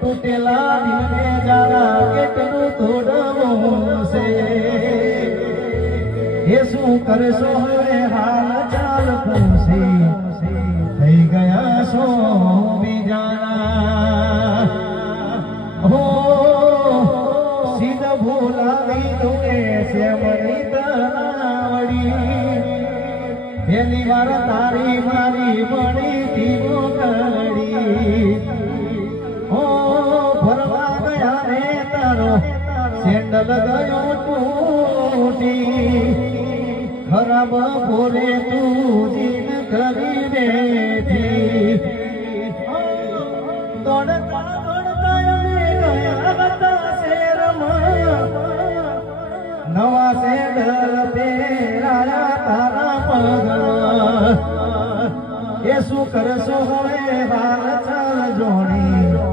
તૂટેલા દિલને જારા કેટલું તોડવું છે એ શું કરશો હવે હાલ ચાલ પૂછી થઈ ગયા છો બીજાના હો સીધ ભૂલાવી તુએ છે મળી તનાવડી પહેલી વાર તારી મારી મળી તી મોકળી હો ભરવા ગયા રે તારો સેન્ડલ ગયો તૂટી ખરાબ ભોરે તું જીન કરી બેઠી દોડતા દોડતા અમે ગયા હતા શેરમાં નવા સેન્ડલ પહેરાયા તારા પગમાં એ શું કરશો હવે હાલ ચાલ જોણી